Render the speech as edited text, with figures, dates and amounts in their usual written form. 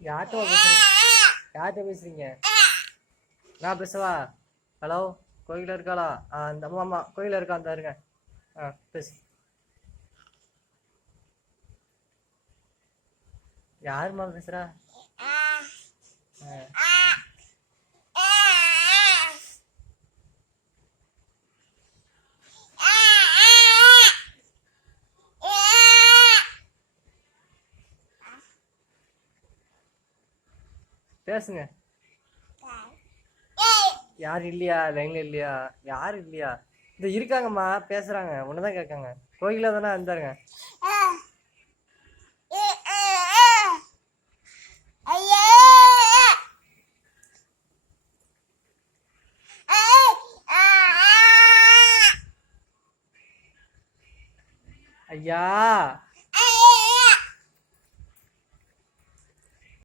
யார்கிட்ட பேசுறீங்க? யார்கிட்ட பேசுறீங்க? நான் பேசவா? ஹலோ, கோயில இருக்காளா? அந்த அம்மா கோயில இருக்கா, அந்த இருங்க. பேசு. யாருமா பேசுறா? பேசுங்க. யாரு இல்லையா? லைன்ல இல்லையா? யாரு இல்லையா? இந்த இருக்காங்கம்மா, பேசுறாங்க, ஒண்ணுதான் கேட்காங்க. கோயில தானே இருந்தாருங்க. ஐயா